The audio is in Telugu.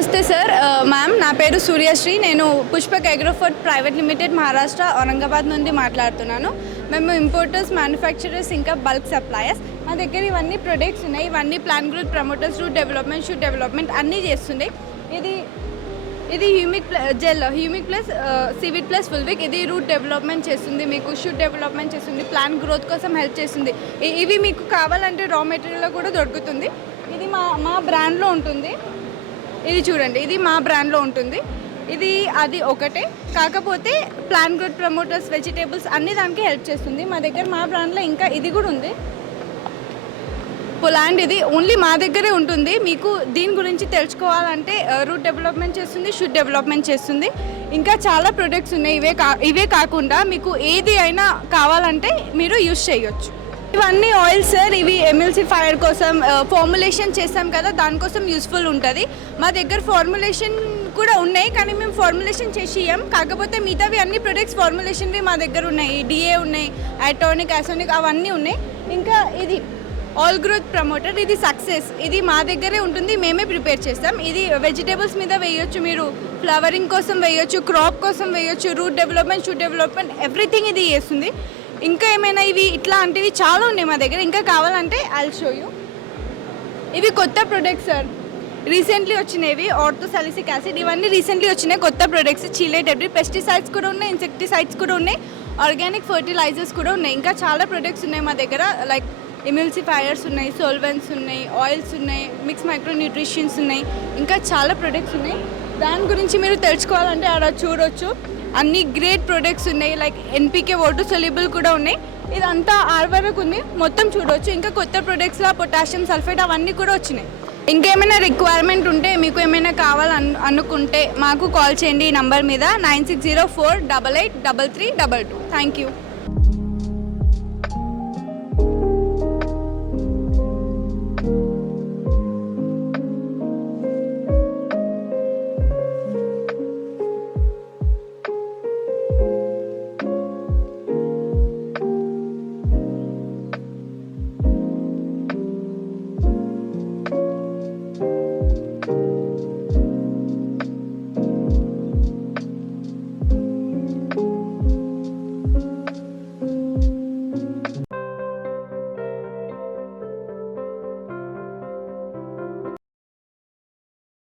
నమస్తే సార్. మ్యామ్, నా పేరు సూర్యశ్రీ. నేను పుష్పక్ అగ్రోఫుడ్ ప్రైవేట్ లిమిటెడ్ మహారాష్ట్ర ఔరంగాబాద్ నుండి మాట్లాడుతున్నాను. మేము ఇంపోర్టర్స్, మ్యానుఫ్యాక్చరర్స్ ఇంకా బల్క్ సప్లయర్స్. మా దగ్గర ఇవన్నీ ప్రొడక్ట్స్ ఉన్నాయి. ఇవన్నీ plant growth promoters, root development, shoot development అన్నీ చేస్తుండే. ఇది humic plus seaweed plus fulvic. ఇది రూట్ డెవలప్మెంట్ చేస్తుంది, మీకు షూట్ డెవలప్మెంట్ చేస్తుంది, ప్లాంట్ గ్రోత్ కోసం హెల్ప్ చేస్తుంది. ఇవి మీకు కావాలంటే రా మెటీరియల్లో కూడా దొరుకుతుంది. ఇది మా బ్రాండ్లో ఉంటుంది. ఇది చూడండి, ఇది మా బ్రాండ్లో ఉంటుంది. అది ఒకటే, కాకపోతే ప్లాంట్ గ్రోత్ ప్రమోటర్స్, వెజిటేబుల్స్ అన్ని దానికి హెల్ప్ చేస్తుంది. మా దగ్గర మా బ్రాండ్లో ఇంకా ఇది కూడా ఉంది, పొలాండ్. ఇది ఓన్లీ మా దగ్గరే ఉంటుంది. మీకు దీని గురించి తెలుసుకోవాలంటే రూట్ డెవలప్మెంట్ చేస్తుంది, షూట్ డెవలప్మెంట్ చేస్తుంది. ఇంకా చాలా ప్రొడక్ట్స్ ఉన్నాయి. ఇవే కాకుండా మీకు ఏది అయినా కావాలంటే మీరు యూజ్ చేయొచ్చు. ఇవన్నీ ఆయిల్ సార్. ఇవి ఎమ్యూల్సిఫైయర్ కోసం ఫార్ములేషన్ చేస్తాం కదా, దానికోసం యూస్ఫుల్ ఉంటుంది. మా దగ్గర ఫార్ములేషన్ కూడా ఉన్నాయి, కానీ మేము ఫార్ములేషన్ చేసి ఇయ్యం. కాకపోతే మిగతావి అన్ని ప్రొడక్ట్స్ ఫార్ములేషన్వి మా దగ్గర ఉన్నాయి. డిఏ ఉన్నాయి, ఐటానిక్, యాసోనిక్ అవన్నీ ఉన్నాయి. ఇంకా ఇది ఆల్ గ్రోత్ ప్రమోటర్. ఇది సక్సెస్. ఇది మా దగ్గరే ఉంటుంది, మేమే ప్రిపేర్ చేస్తాం. ఇది వెజిటేబుల్స్ మీద వేయొచ్చు, మీరు ఫ్లవరింగ్ కోసం వేయొచ్చు, క్రాప్ కోసం వేయొచ్చు, root development, shoot development, everything ఇది చేస్తుంది. ఇంకా ఏమైనా ఇట్లాంటివి చాలా ఉన్నాయి మా దగ్గర. ఇంకా కావాలంటే ఐల్ షో యూ. ఇవి కొత్త ప్రొడక్ట్స్ సార్, రీసెంట్లీ వచ్చినవి. ఆర్థోసాలిసిక్ యాసిడ్ ఇవన్నీ రీసెంట్లీ వచ్చినాయి కొత్త ప్రొడక్ట్స్. చీలేటెడ్ పెస్టిసైడ్స్ కూడా ఉన్నాయి, ఇన్సెక్టిసైడ్స్ కూడా ఉన్నాయి, ఆర్గానిక్ ఫర్టిలైజర్స్ కూడా ఉన్నాయి. ఇంకా చాలా ప్రొడక్ట్స్ ఉన్నాయి మా దగ్గర. లైక్ ఎమ్యూల్సిఫైయర్స్ ఉన్నాయి, సోల్వెంట్స్ ఉన్నాయి, ఆయిల్స్ ఉన్నాయి, మిక్స్ మైక్రో న్యూట్రిషన్స్ ఉన్నాయి, ఇంకా చాలా ప్రొడక్ట్స్ ఉన్నాయి. దాని గురించి మీరు తెలుసుకోవాలంటే అక్కడ చూడొచ్చు. అన్ని గ్రేట్ ప్రొడక్ట్స్ ఉన్నాయి. లైక్ ఎన్పికే వాటర్ సొల్యూబుల్ కూడా ఉన్నాయి. ఇదంతా వరకు ఉంది, మొత్తం చూడవచ్చు. ఇంకా కొత్త ప్రొడక్ట్స్లో పొటాషియం సల్ఫేట్ అవన్నీ కూడా వచ్చినాయి. ఇంకేమైనా రిక్వైర్మెంట్ ఉంటే, మీకు ఏమైనా కావాలనుకుంటే మాకు కాల్ చేయండి ఈ నంబర్ మీద 9604883322. Thank you.